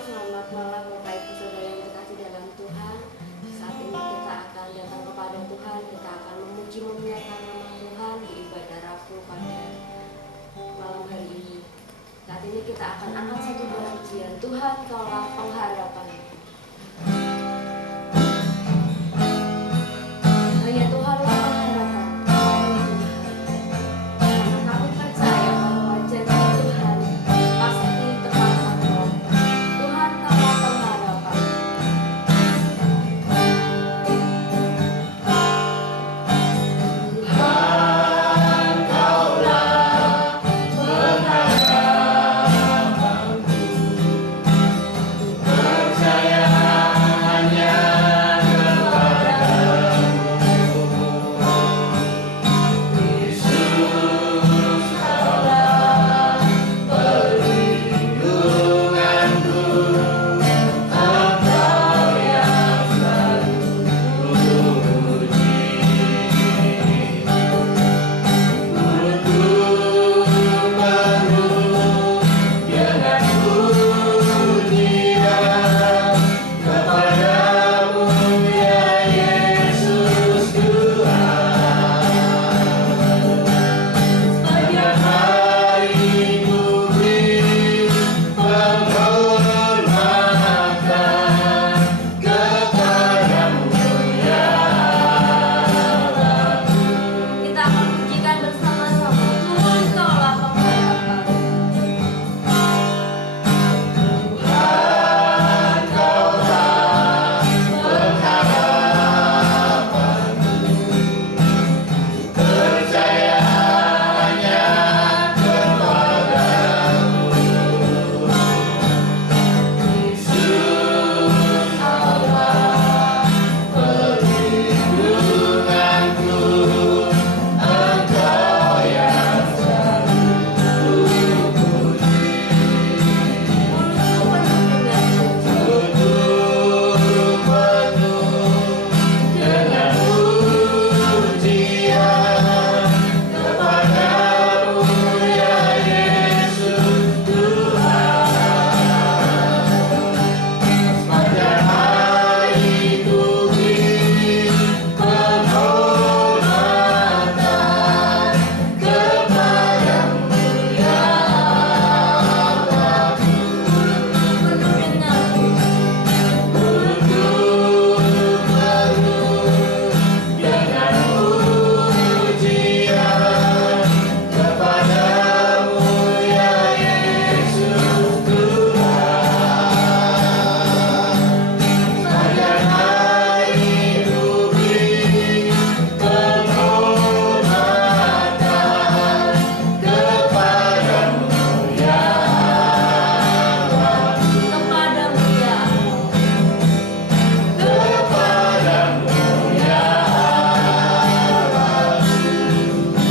Selamat malam Bapak Ibu Saudara yang terkasih dalam Tuhan. Saat ini kita akan datang kepada Tuhan. Kita akan memuji memuliakan nama Tuhan di ibadah Rabu pada malam hari ini. Saat ini kita akan angkat satu buah pujian, Tuhan Kaulah Pengharapan. Hanya Tuhanlah pengharapan. Kami percaya bahwa janji Tuhan pasti tepat waktu. Tuhan Kaulah pengharapan. Kita akan pujikan bersama-sama, Tuhan Kaulah pengharapan.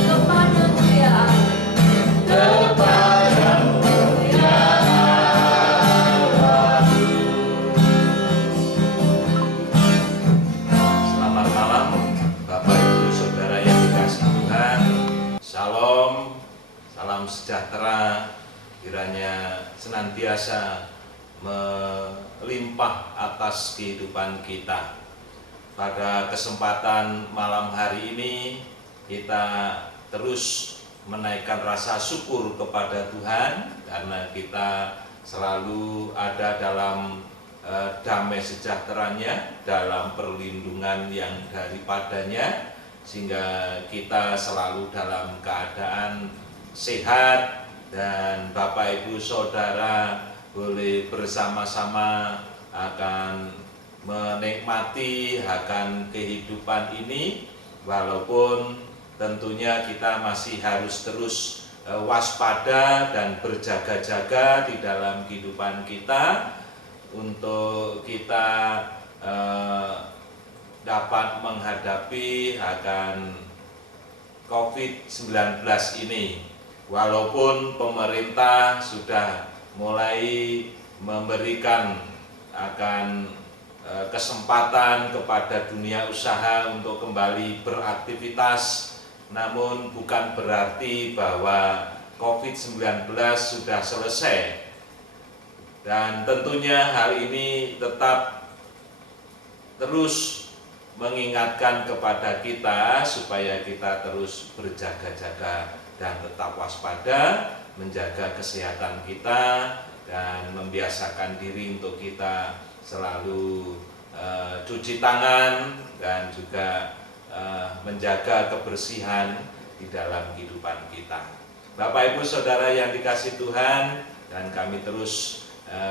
Kepadamu ya Kepadamu ya Selamat malam Bapak Ibu Saudara yang dikasihi Tuhan. Shalom, salam sejahtera kiranya senantiasa melimpah atas kehidupan kita. Pada kesempatan malam hari ini kita terus menaikkan rasa syukur kepada Tuhan karena kita selalu ada dalam damai sejahteranya, dalam perlindungan yang daripadanya, sehingga kita selalu dalam keadaan sehat dan Bapak Ibu Saudara boleh bersama-sama akan menikmati akan kehidupan ini, walaupun tentunya kita masih harus terus waspada dan berjaga-jaga di dalam kehidupan kita untuk kita dapat menghadapi akan COVID-19 ini. Walaupun pemerintah sudah mulai memberikan akan kesempatan kepada dunia usaha untuk kembali beraktivitas, namun bukan berarti bahwa COVID-19 sudah selesai. Dan tentunya hal ini tetap terus mengingatkan kepada kita supaya kita terus berjaga-jaga dan tetap waspada, menjaga kesehatan kita dan membiasakan diri untuk kita selalu cuci tangan dan juga menjaga kebersihan di dalam kehidupan kita. Bapak Ibu Saudara yang dikasihi Tuhan, dan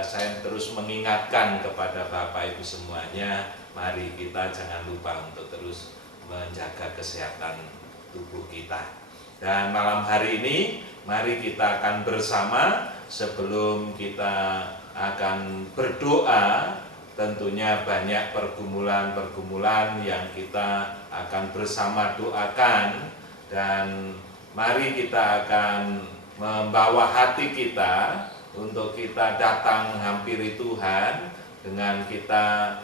saya terus mengingatkan kepada Bapak Ibu semuanya, mari kita jangan lupa untuk terus menjaga kesehatan tubuh kita. Dan malam hari ini mari kita akan bersama, sebelum kita akan berdoa, tentunya banyak pergumulan-pergumulan yang kita akan bersama doakan, dan mari kita akan membawa hati kita untuk kita datang menghampiri Tuhan dengan kita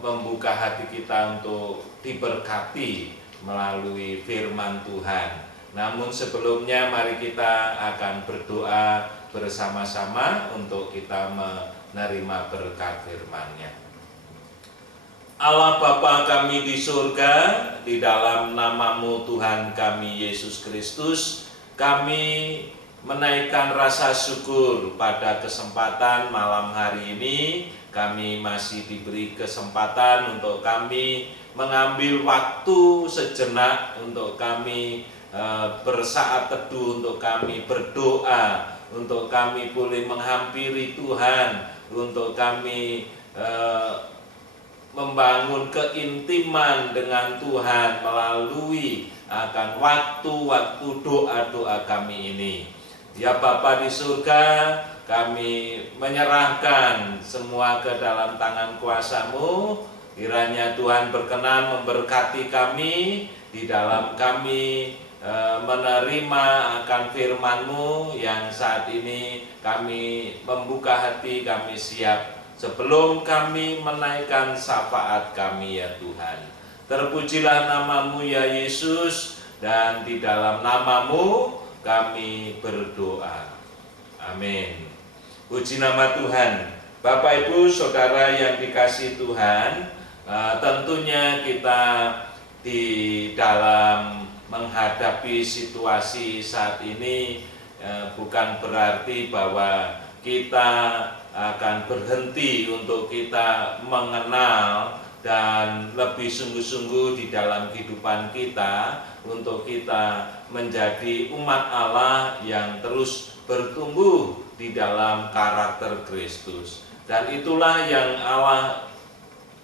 membuka hati kita untuk diberkati melalui firman Tuhan. Namun sebelumnya mari kita akan berdoa bersama-sama untuk kita menerima berkat firman-Nya. Allah Bapa kami di surga, di dalam nama-Mu Tuhan kami Yesus Kristus, kami menaikkan rasa syukur pada kesempatan malam hari ini. Kami masih diberi kesempatan untuk kami mengambil waktu sejenak untuk kami bersaat teduh, untuk kami berdoa, untuk kami boleh menghampiri Tuhan, untuk kami membangun keintiman dengan Tuhan melalui akan waktu-waktu doa-doa kami ini. Ya Bapa di surga, kami menyerahkan semua ke dalam tangan kuasa-Mu. Kiranya Tuhan berkenan memberkati kami di dalam kami menerima akan firman-Mu yang saat ini kami membuka hati, kami siap sebelum kami menaikkan syafaat kami ya Tuhan. Terpujilah nama-Mu ya Yesus, dan di dalam nama-Mu kami berdoa. Amin. Puji nama Tuhan. Bapak Ibu Saudara yang dikasihi Tuhan, tentunya kita di dalam menghadapi situasi saat ini bukan berarti bahwa kita akan berhenti untuk kita mengenal dan lebih sungguh-sungguh di dalam kehidupan kita untuk kita menjadi umat Allah yang terus bertumbuh di dalam karakter Kristus. Dan itulah yang Allah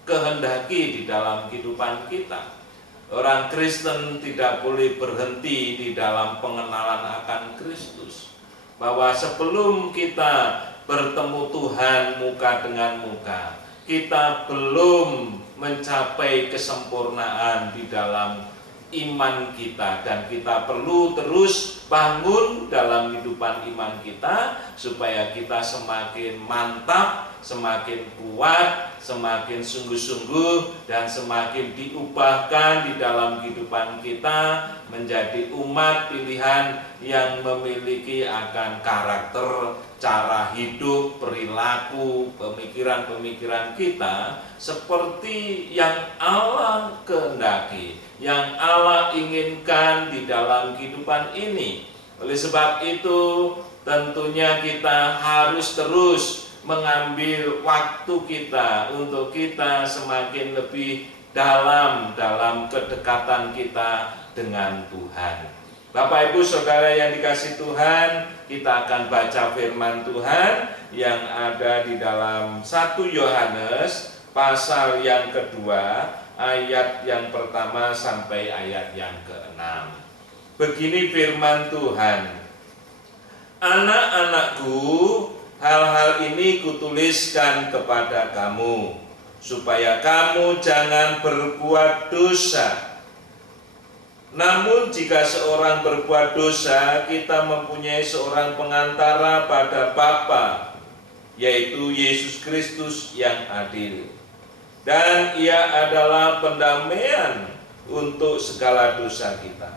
kehendaki di dalam kehidupan kita. Orang Kristen tidak boleh berhenti di dalam pengenalan akan Kristus. Bahwa sebelum kita bertemu Tuhan muka dengan muka, kita belum mencapai kesempurnaan di dalam iman kita, dan kita perlu terus bangun dalam kehidupan iman kita supaya kita semakin mantap, semakin kuat, semakin sungguh-sungguh, dan semakin diubahkan di dalam kehidupan kita menjadi umat pilihan yang memiliki akan karakter, cara hidup, perilaku, pemikiran-pemikiran kita seperti yang Allah kehendaki, yang Allah inginkan di dalam kehidupan ini. Oleh sebab itu, tentunya kita harus terus mengambil waktu kita untuk kita semakin lebih dalam kedekatan kita dengan Tuhan. Bapak Ibu Saudara yang dikasihi Tuhan, kita akan baca firman Tuhan yang ada di dalam 1 Yohanes pasal yang kedua, ayat yang pertama sampai ayat yang ke-6. Begini firman Tuhan: Anak-anakku, hal-hal ini kutuliskan kepada kamu, supaya kamu jangan berbuat dosa. Namun jika seorang berbuat dosa, kita mempunyai seorang pengantara pada Bapa, yaitu Yesus Kristus yang adil. Dan ia adalah pendamaian untuk segala dosa kita.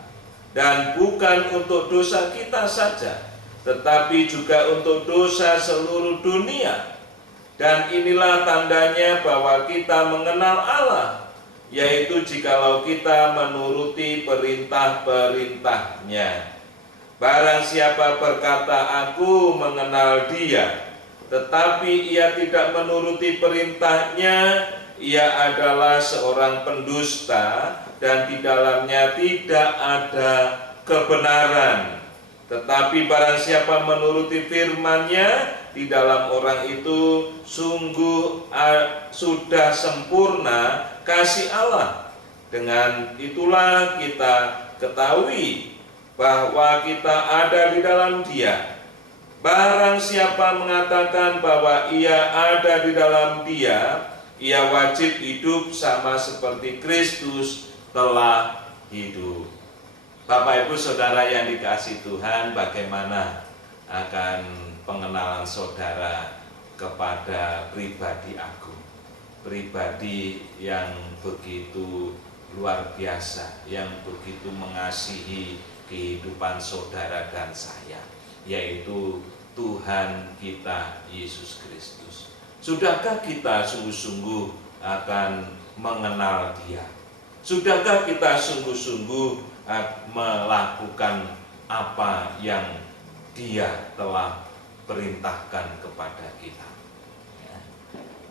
Dan bukan untuk dosa kita saja, tetapi juga untuk dosa seluruh dunia. Dan inilah tandanya bahwa kita mengenal Allah, yaitu jikalau kita menuruti perintah-perintahnya. Barang siapa berkata, "Aku mengenal Dia," tetapi ia tidak menuruti perintahnya, ia adalah seorang pendusta dan di dalamnya tidak ada kebenaran. Tetapi barang siapa menuruti firman-Nya, di dalam orang itu sungguh sudah sempurna kasih Allah. Dengan itulah kita ketahui bahwa kita ada di dalam Dia. Barang siapa mengatakan bahwa ia ada di dalam Dia, ia wajib hidup sama seperti Kristus telah hidup. Bapak Ibu Saudara yang dikasihi Tuhan, bagaimana akan pengenalan saudara kepada pribadi aku, pribadi yang begitu luar biasa, yang begitu mengasihi kehidupan saudara dan saya, yaitu Tuhan kita Yesus Kristus. Sudahkah kita sungguh-sungguh akan mengenal Dia? Sudahkah kita sungguh-sungguh melakukan apa yang Dia telah perintahkan kepada kita?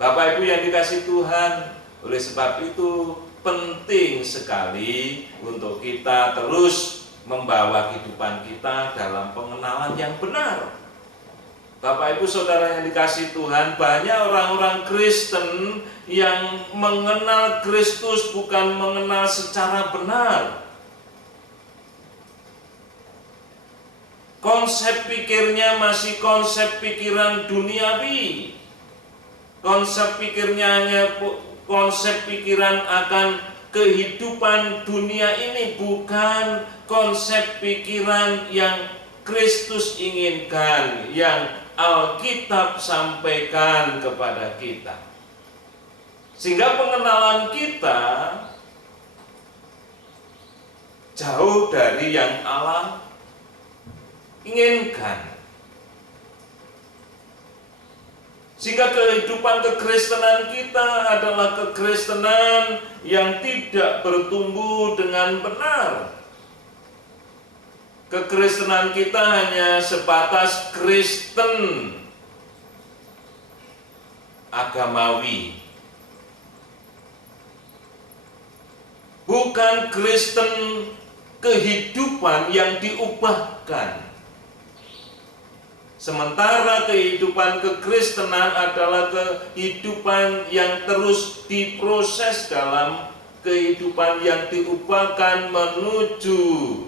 Bapak Ibu yang dikasihi Tuhan, oleh sebab itu penting sekali untuk kita terus membawa kehidupan kita dalam pengenalan yang benar. Bapak Ibu Saudara yang dikasihi Tuhan, banyak orang-orang Kristen yang mengenal Kristus bukan mengenal secara benar. Konsep pikirnya masih konsep pikiran duniawi. Konsep pikirnya hanya konsep pikiran akan kehidupan dunia ini, bukan konsep pikiran yang Kristus inginkan, yang Alkitab sampaikan kepada kita. Sehingga pengenalan kita jauh dari yang Allah inginkan. Sehingga kehidupan kekristenan kita adalah kekristenan yang tidak bertumbuh dengan benar. Kekristenan kita hanya sebatas Kristen agamawi, bukan Kristen kehidupan yang diubahkan. Sementara kehidupan kekristenan adalah kehidupan yang terus diproses dalam kehidupan yang diubahkan menuju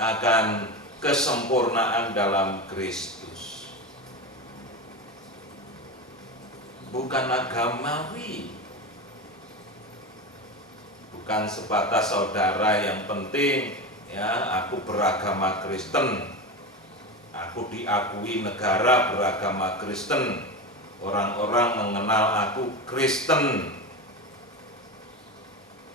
akan kesempurnaan dalam Kristus. Bukan agamawi, bukan sebatas saudara yang penting ya aku beragama Kristen, aku diakui negara beragama Kristen, orang-orang mengenal aku Kristen.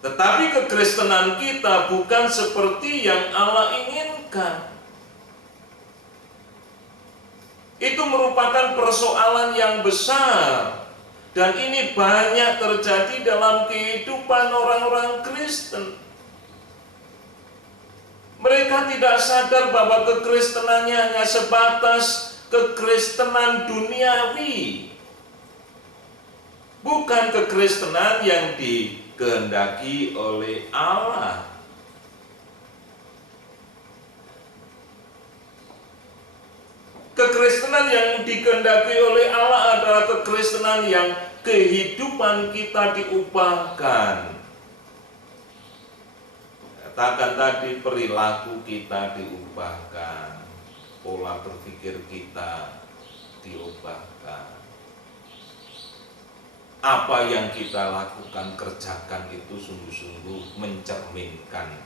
Tetapi kekristenan kita bukan seperti yang Allah inginkan. Itu merupakan persoalan yang besar, dan ini banyak terjadi dalam kehidupan orang-orang Kristen. Mereka tidak sadar bahwa kekristenannya hanya sebatas kekristenan duniawi, bukan kekristenan yang dikehendaki oleh Allah. Kekristenan yang dikehendaki oleh Allah adalah kekristenan yang kehidupan kita diubahkan. Katakan tadi, perilaku kita diubahkan, pola berpikir kita diubahkan. Apa yang kita lakukan, kerjakan itu sungguh-sungguh mencerminkan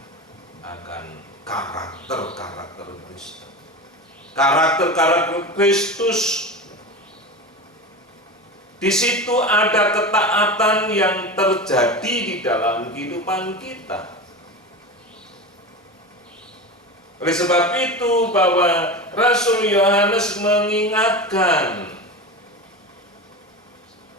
akan karakter-karakter Kristen. Karakter-karakter Kristus. Di situ ada ketaatan yang terjadi di dalam kehidupan kita. Oleh sebab itu bahwa Rasul Yohanes mengingatkan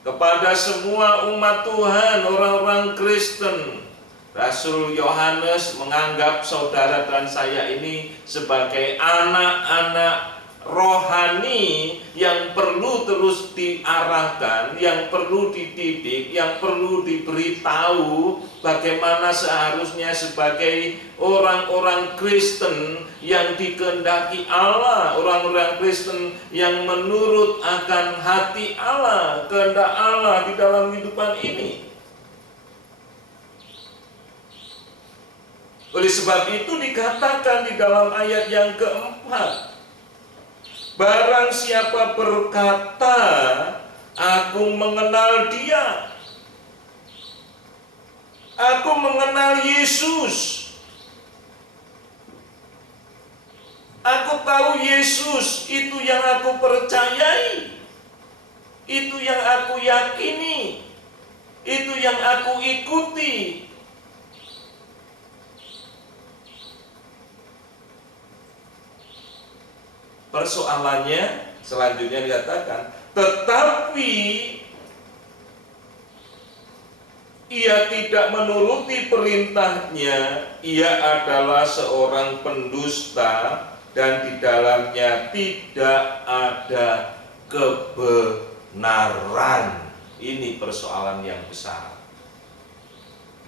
kepada semua umat Tuhan, orang-orang Kristen. Rasul Yohanes menganggap saudara dan saya ini sebagai anak-anak rohani yang perlu terus diarahkan, yang perlu dididik, yang perlu diberitahu bagaimana seharusnya sebagai orang-orang Kristen yang dikehendaki Allah, orang-orang Kristen yang menurut akan hati Allah, kehendak Allah di dalam kehidupan ini. Oleh sebab itu dikatakan di dalam ayat yang keempat, barang siapa berkata, aku mengenal dia, aku mengenal Yesus, aku tahu Yesus, itu yang aku percayai, itu yang aku yakini, itu yang aku ikuti. Persoalannya selanjutnya dikatakan, tetapi ia tidak menuruti perintahnya, ia adalah seorang pendusta dan di dalamnya tidak ada kebenaran. Ini persoalan yang besar.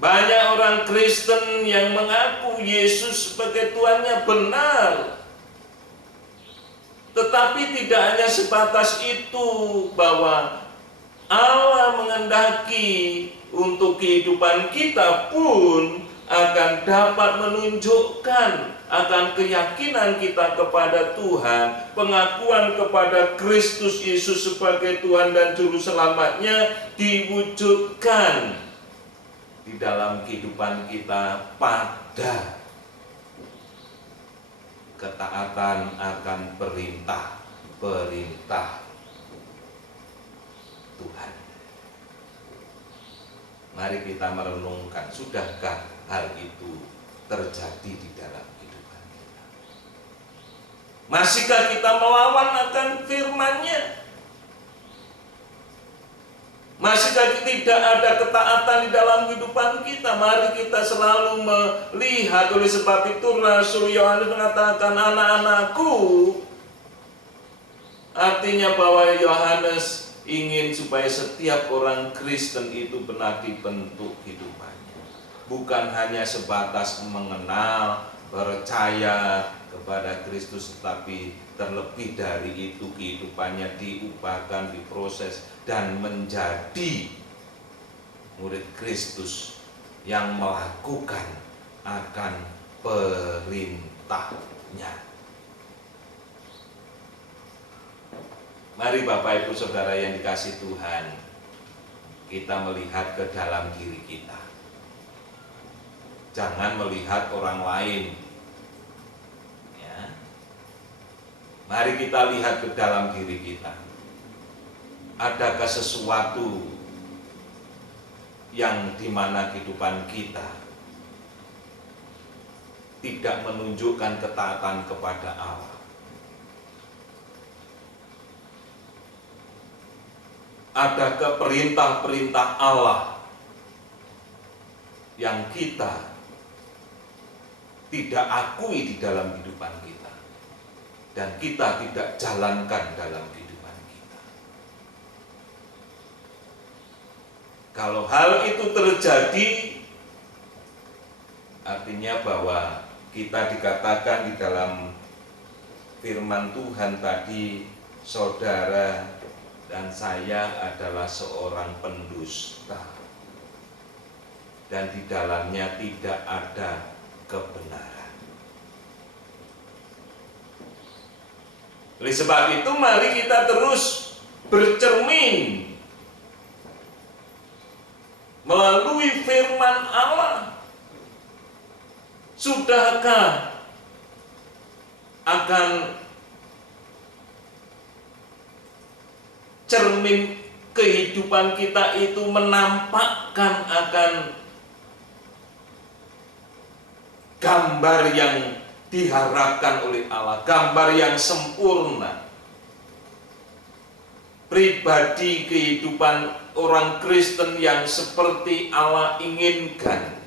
Banyak orang Kristen yang mengaku Yesus sebagai Tuhannya benar, tetapi tidak hanya sebatas itu, bahwa Allah menghendaki untuk kehidupan kita pun akan dapat menunjukkan akan keyakinan kita kepada Tuhan, pengakuan kepada Kristus Yesus sebagai Tuhan dan Juru Selamatnya diwujudkan di dalam kehidupan kita pada ketaatan akan perintah-perintah Tuhan. Mari kita merenungkan, sudahkah hal itu terjadi di dalam kehidupan kita? Masihkah kita melawan akan firman-Nya? Masihkah tidak ada ketaatan di dalam kehidupan kita? Mari kita selalu melihat. Oleh sebab itu Rasul Yohanes mengatakan, anak-anakku, artinya bahwa Yohanes ingin supaya setiap orang Kristen itu benar dibentuk kehidupannya, bukan hanya sebatas mengenal, percaya kepada Kristus, tetapi terlebih dari itu kehidupannya diubahkan, diproses dan menjadi murid Kristus yang melakukan akan perintah-Nya. Mari Bapak Ibu Saudara yang dikasihi Tuhan, kita melihat ke dalam diri kita. Jangan melihat orang lain. Ya. Mari kita lihat ke dalam diri kita. Adakah sesuatu yang dimana kehidupan kita tidak menunjukkan ketaatan kepada Allah? Adakah perintah-perintah Allah yang kita tidak akui di dalam kehidupan kita dan kita tidak jalankan dalam kehidupan kita? Kalau hal itu terjadi, artinya bahwa kita dikatakan di dalam firman Tuhan tadi, saudara dan saya adalah seorang pendusta dan di dalamnya tidak ada kebenaran. Oleh sebab itu mari kita terus bercermin melalui firman Allah. Sudahkah akan cermin kehidupan kita itu menampakkan akan gambar yang diharapkan oleh Allah, gambar yang sempurna pribadi kehidupan orang Kristen yang seperti Allah inginkan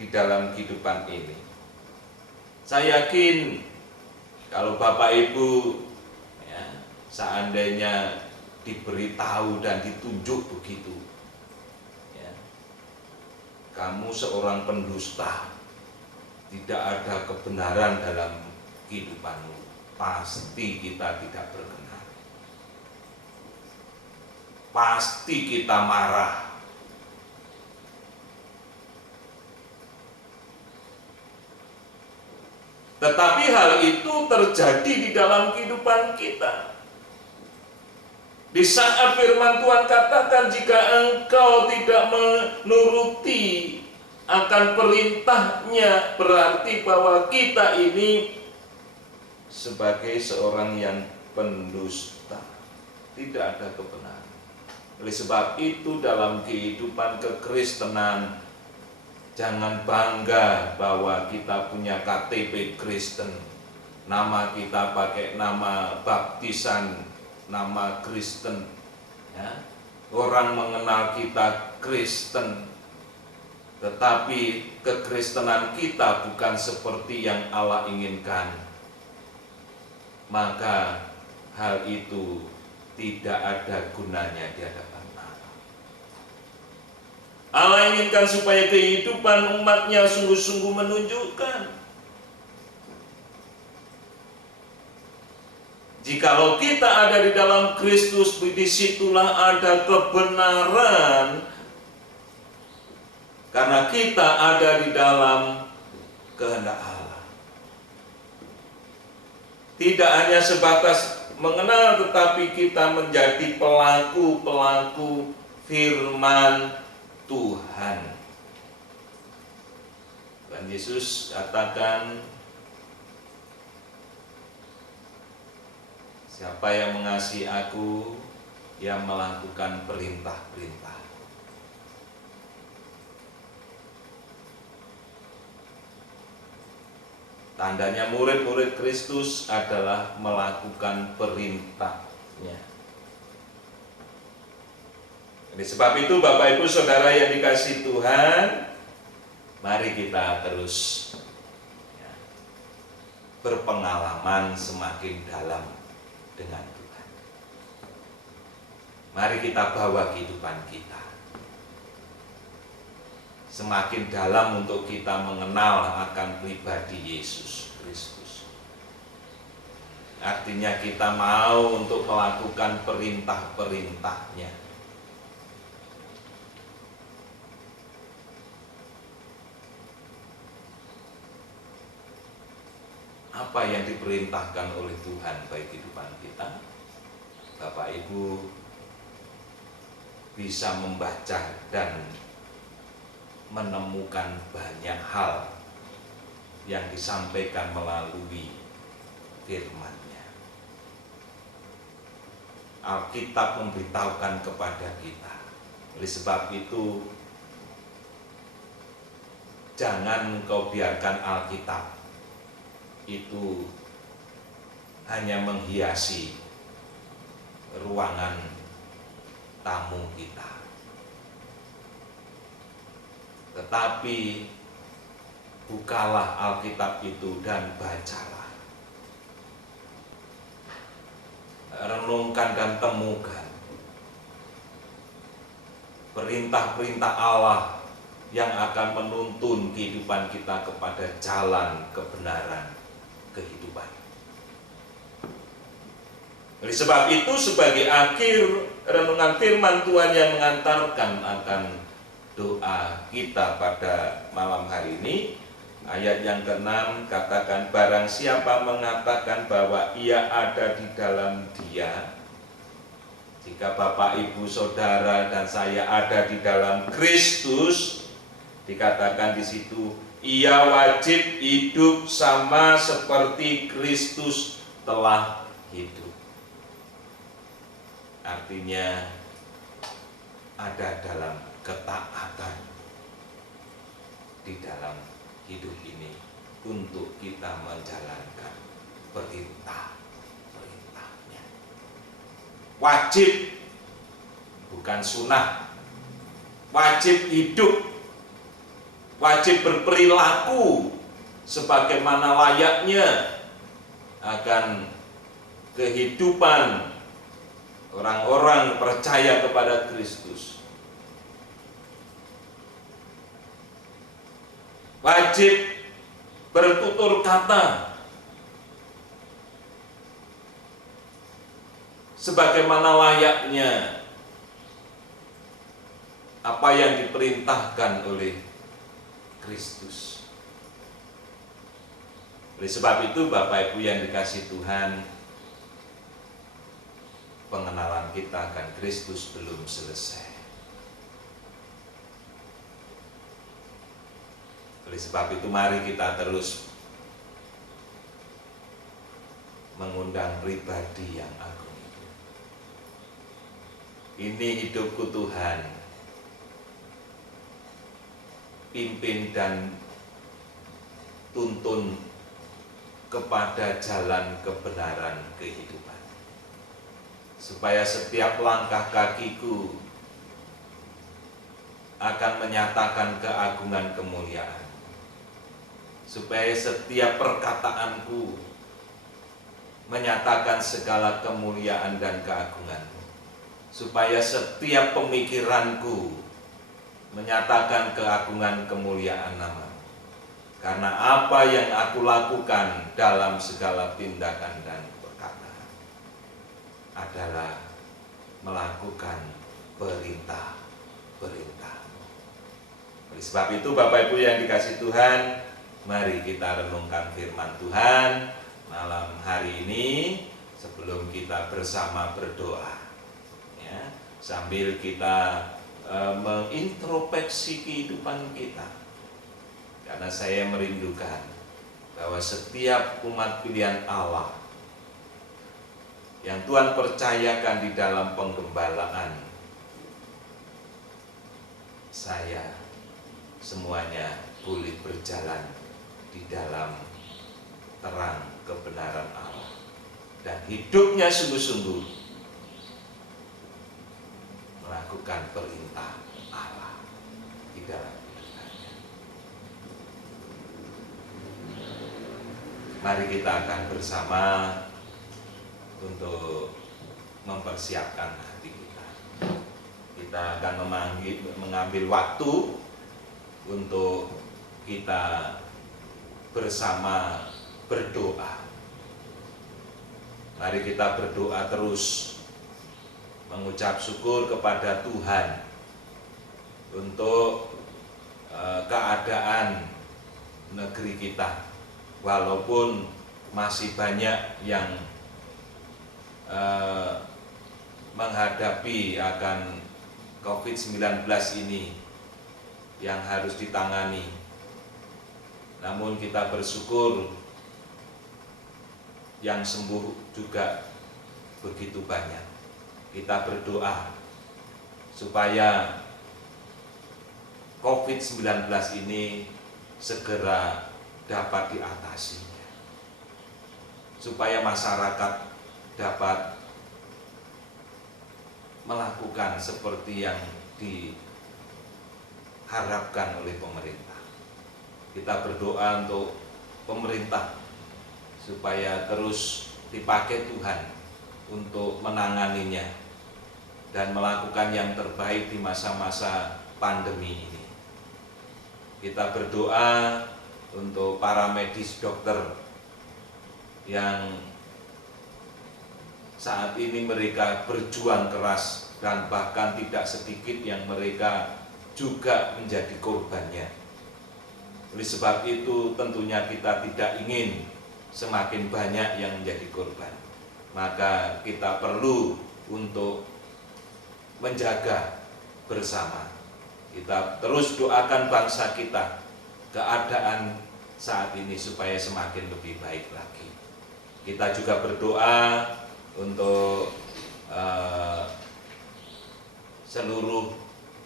di dalam kehidupan ini. Saya yakin kalau Bapak Ibu ya, seandainya diberitahu dan ditunjuk begitu, ya, kamu seorang pendusta, tidak ada kebenaran dalam kehidupanmu, pasti kita tidak berkenan. Pasti kita marah. Tetapi hal itu terjadi di dalam kehidupan kita. Di saat firman Tuhan katakan, jika engkau tidak menuruti akan perintahnya, berarti bahwa kita ini sebagai seorang yang pendusta, tidak ada kebenaran. Oleh sebab itu dalam kehidupan kekristenan, jangan bangga bahwa kita punya KTP Kristen, nama kita pakai nama baptisan, nama Kristen, ya. Orang mengenal kita Kristen, tetapi kekristenan kita bukan seperti yang Allah inginkan, maka hal itu tidak ada gunanya di hadapan Allah. Allah inginkan supaya kehidupan umatnya sungguh-sungguh menunjukkan, jikalau kita ada di dalam Kristus, disitulah ada kebenaran, karena kita ada di dalam kehendak Allah. Tidak hanya sebatas mengenal, tetapi kita menjadi pelaku-pelaku firman Tuhan. Tuhan Yesus katakan, siapa yang mengasihi aku, yang melakukan perintah-perintah. Tandanya murid-murid Kristus adalah melakukan perintahnya. Oleh sebab itu Bapak Ibu Saudara yang dikasihi Tuhan, mari kita terus ya, berpengalaman semakin dalam dengan Tuhan. Mari kita bawa kehidupan kita semakin dalam untuk kita mengenal akan pribadi Yesus Kristus. Artinya kita mau untuk melakukan perintah-perintahnya. Apa yang diperintahkan oleh Tuhan bagi kehidupan kita? Bapak Ibu bisa membaca dan menemukan banyak hal yang disampaikan melalui firman-Nya. Alkitab memberitahukan kepada kita. Oleh sebab itu, jangan kau biarkan Alkitab itu hanya menghiasi ruangan tamu kita, tetapi bukalah Alkitab itu dan bacalah, renungkan dan temukan perintah-perintah Allah yang akan menuntun kehidupan kita kepada jalan kebenaran kehidupan. Oleh sebab itu, sebagai akhir renungan firman Tuhan yang mengantarkan akan doa kita pada malam hari ini, ayat yang ke-6 katakan, barang siapa mengatakan bahwa ia ada di dalam Dia. Jika Bapak, Ibu, Saudara dan saya ada di dalam Kristus, dikatakan di situ, ia wajib hidup sama seperti Kristus telah hidup. Artinya ada dalam ketaatan di dalam hidup ini untuk kita menjalankan perintah-perintahnya. Wajib, bukan sunnah. Wajib hidup, wajib berperilaku sebagaimana layaknya akan kehidupan orang-orang percaya kepada Kristus. Wajib bertutur kata sebagaimana layaknya apa yang diperintahkan oleh Kristus. Oleh sebab itu, Bapak Ibu yang dikasihi Tuhan, pengenalan kita akan Kristus belum selesai. Oleh sebab itu, mari kita terus mengundang pribadi yang agung itu. Ini hidupku Tuhan, pimpin dan tuntun kepada jalan kebenaran kehidupan, supaya setiap langkah kakiku akan menyatakan keagungan kemuliaan, supaya setiap perkataanku menyatakan segala kemuliaan dan keagungan-Mu, supaya setiap pemikiranku menyatakan keagungan kemuliaan nama-Mu. Karena apa yang aku lakukan dalam segala tindakan dan perkataan adalah melakukan perintah-perintah-Mu. Oleh sebab itu, Bapak Ibu yang dikasihi Tuhan, mari kita renungkan firman Tuhan malam hari ini sebelum kita bersama berdoa, ya, sambil kita mengintrospeksi kehidupan kita. Karena saya merindukan bahwa setiap umat pilihan Allah yang Tuhan percayakan di dalam penggembalaan, saya semuanya boleh berjalan di dalam terang kebenaran Allah dan hidupnya sungguh-sungguh melakukan perintah Allah di dalam hidupnya. Mari kita akan bersama untuk mempersiapkan hati kita. Kita akan mengambil waktu untuk kita bersama berdoa. Mari kita berdoa terus, mengucap syukur kepada Tuhan untuk keadaan negeri kita. Walaupun masih banyak yang menghadapi akan COVID-19 ini yang harus ditangani, namun kita bersyukur yang sembuh juga begitu banyak. Kita berdoa supaya COVID-19 ini segera dapat diatasi, supaya masyarakat dapat melakukan seperti yang diharapkan oleh pemerintah. Kita berdoa untuk pemerintah supaya terus dipakai Tuhan untuk menanganinya dan melakukan yang terbaik di masa-masa pandemi ini. Kita berdoa untuk para medis dokter yang saat ini mereka berjuang keras dan bahkan tidak sedikit yang mereka juga menjadi korbannya. Oleh sebab itu tentunya kita tidak ingin semakin banyak yang menjadi korban. Maka kita perlu untuk menjaga bersama. Kita terus doakan bangsa kita, keadaan saat ini supaya semakin lebih baik lagi. Kita juga berdoa untuk seluruh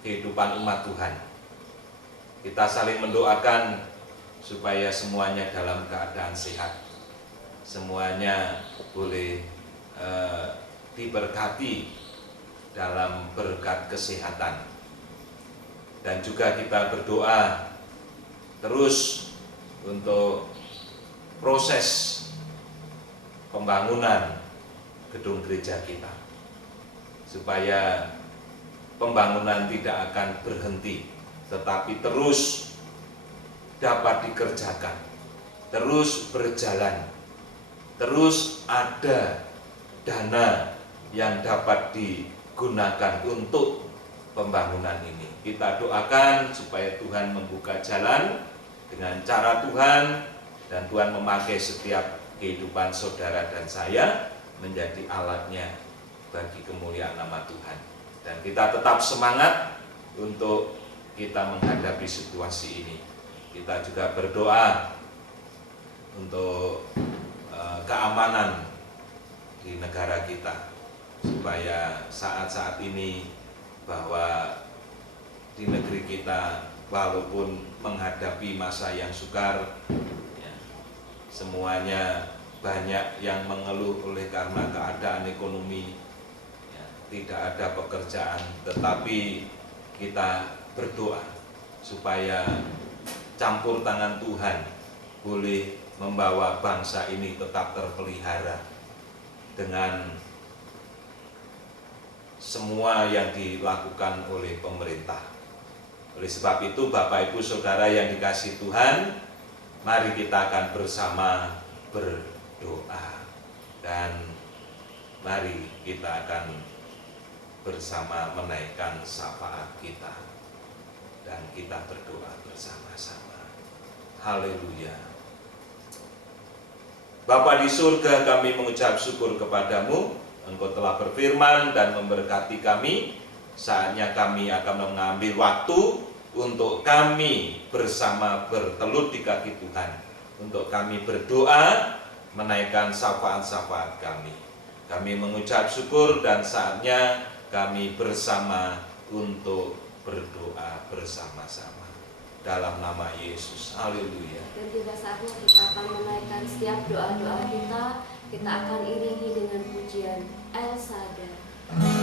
kehidupan umat Tuhan. Kita saling mendoakan supaya semuanya dalam keadaan sehat, semuanya boleh diberkati dalam berkat kesehatan. Dan juga kita berdoa terus untuk proses pembangunan gedung gereja kita, supaya pembangunan tidak akan berhenti, tetapi terus dapat dikerjakan, terus berjalan, terus ada dana yang dapat digunakan untuk pembangunan ini. Kita doakan supaya Tuhan membuka jalan dengan cara Tuhan, dan Tuhan memakai setiap kehidupan saudara dan saya menjadi alatnya bagi kemuliaan nama Tuhan. Dan kita tetap semangat untuk kita menghadapi situasi ini. Kita juga berdoa untuk keamanan di negara kita, supaya saat-saat ini bahwa di negeri kita walaupun menghadapi masa yang sukar, ya, semuanya banyak yang mengeluh oleh karena keadaan ekonomi, ya, tidak ada pekerjaan, tetapi kita berdoa supaya campur tangan Tuhan boleh membawa bangsa ini tetap terpelihara dengan semua yang dilakukan oleh pemerintah. Oleh sebab itu, Bapak Ibu Saudara yang dikasihi Tuhan, mari kita akan bersama berdoa, dan mari kita akan bersama menaikkan syafaat kita, dan kita berdoa bersama-sama. Haleluya. Bapa di surga, kami mengucap syukur kepadamu. Engkau telah berfirman dan memberkati kami. Saatnya kami akan mengambil waktu untuk kami bersama bertelut di kaki Tuhan, untuk kami berdoa, menaikkan syafaat-syafaat kami. Kami mengucap syukur, dan saatnya kami bersama untuk berdoa bersama-sama dalam nama Yesus. Haleluya. Dan tiba saatnya kita akan menaikkan setiap doa-doa kita. Kita akan iringi dengan pujian El Shaddai.